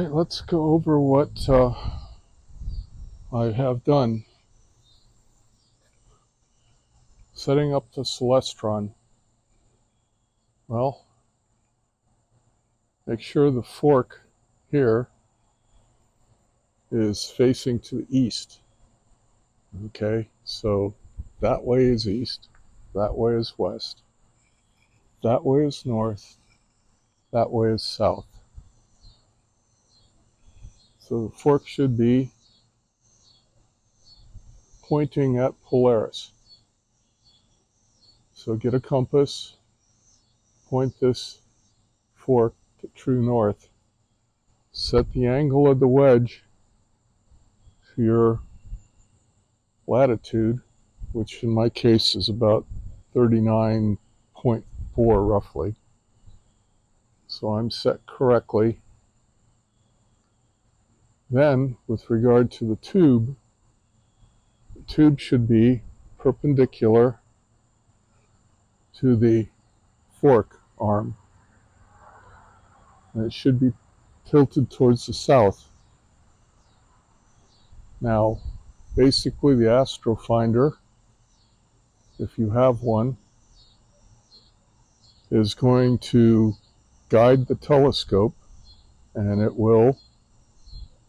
Alright, let's go over what I have done. Setting up the Celestron. Well, make sure the fork here is facing to the east. Okay, so that way is east, that way is west, that way is north, that way is south. So the fork should be pointing at Polaris. So get a compass, point this fork to true north, set the angle of the wedge to your latitude, which in my case is about 39.4 roughly. So I'm set correctly. Then, with regard to the tube should be perpendicular to the fork arm. And it should be tilted towards the south. Now, basically the astro finder, if you have one, is going to guide the telescope, and it will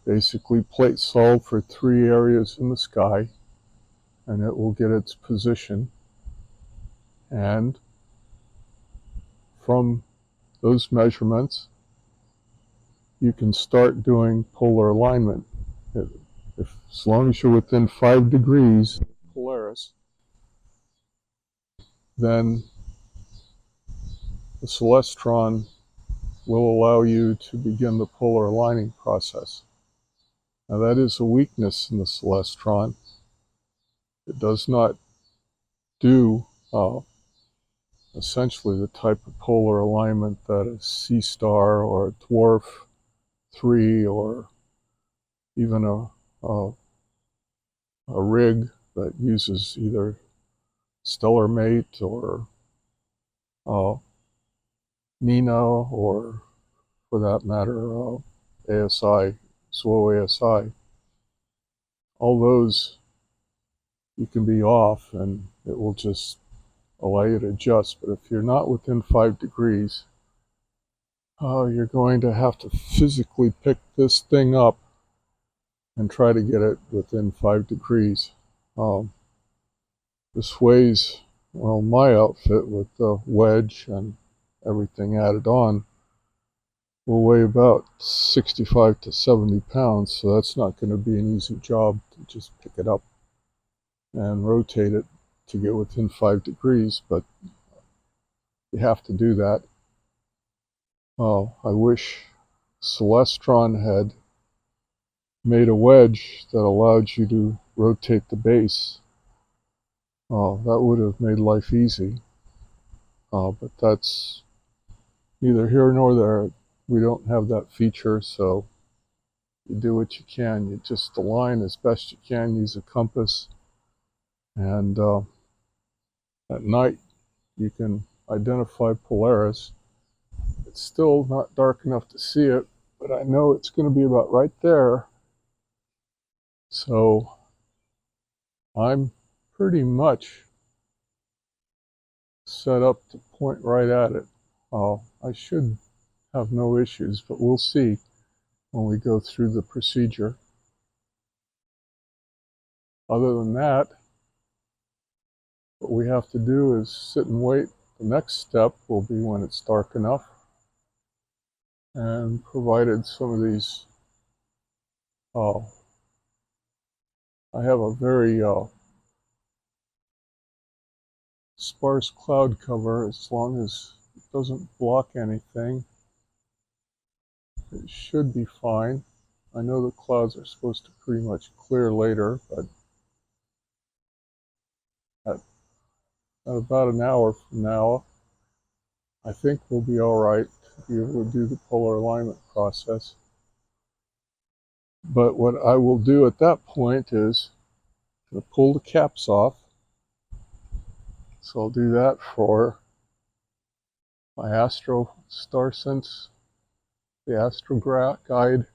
basically plate solve for 3 areas in the sky, and it will get its position. And from those measurements, you can start doing polar alignment. As long as you're within 5 degrees of Polaris, then the Celestron will allow you to begin the polar aligning process. Now that is a weakness in the Celestron. It does not do essentially the type of polar alignment that a C-star or a Dwarf 3 or even a rig that uses either Stellar Mate or Nina, or for that matter ASI, SWO ASI. All those you can be off and it will just allow you to adjust. But if you're not within 5 degrees, you're going to have to physically pick this thing up and try to get it within 5 degrees. This weighs, well, my outfit with the wedge and everything added on will weigh about 65 to 70 pounds, so that's not going to be an easy job to just pick it up and rotate it to get within 5 degrees, but you have to do that. I wish Celestron had made a wedge that allowed you to rotate the base. That would have made life easy, but that's neither here nor there. We don't have that feature, so you do what you can. You just align as best you can, use a compass, and at night you can identify Polaris. It's still not dark enough to see it, but I know it's going to be about right there. So I'm pretty much set up to point right at it. I should have no issues, but we'll see when we go through the procedure. Other than that, what we have to do is sit and wait. The next step will be when it's dark enough, and provided some of these, I have a very sparse cloud cover. As long as it doesn't block anything, it should be fine. I know the clouds are supposed to pretty much clear later, but at about an hour from now, I think we'll be all right to be able to do the polar alignment process. But what I will do at that point is I'm going to pull the caps off. So I'll do that for my Astro Star Sense, the Astro Guide,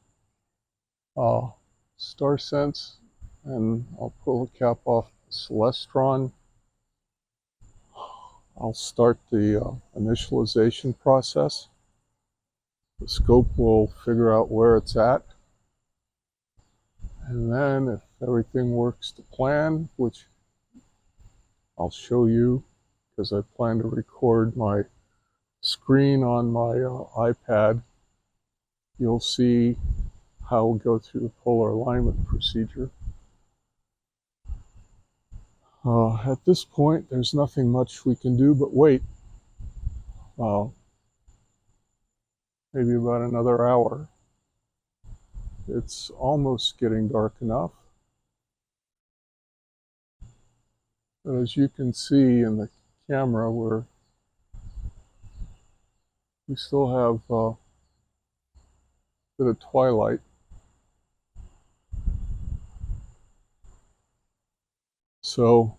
star sense, and I'll pull the cap off the Celestron. I'll start the initialization process. The scope will figure out where it's at. And then if everything works to plan, which I'll show you because I plan to record my screen on my iPad, you'll see how we'll go through the polar alignment procedure. At this point, there's nothing much we can do but wait. Maybe about another hour. It's almost getting dark enough. But as you can see in the camera, we still have a bit of twilight. So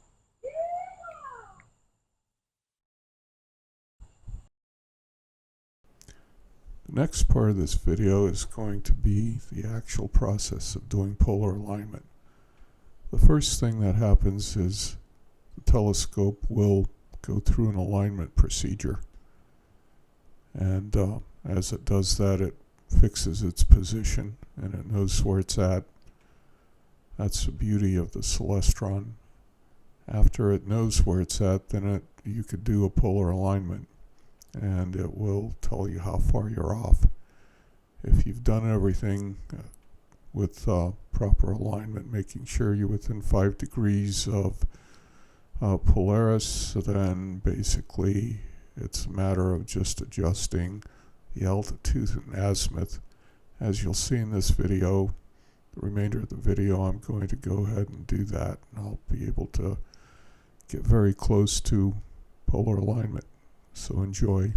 the next part of this video is going to be the actual process of doing polar alignment. The first thing that happens is the telescope will go through an alignment procedure, and as it does that, it fixes its position and it knows where it's at. That's the beauty of the Celestron. After it knows where it's at, then you could do a polar alignment and it will tell you how far you're off. If you've done everything with proper alignment, making sure you're within 5 degrees of Polaris, then basically it's a matter of just adjusting the altitude and azimuth. As you'll see in this video, the remainder of the video, I'm going to go ahead and do that, and I'll be able to get very close to polar alignment. So enjoy.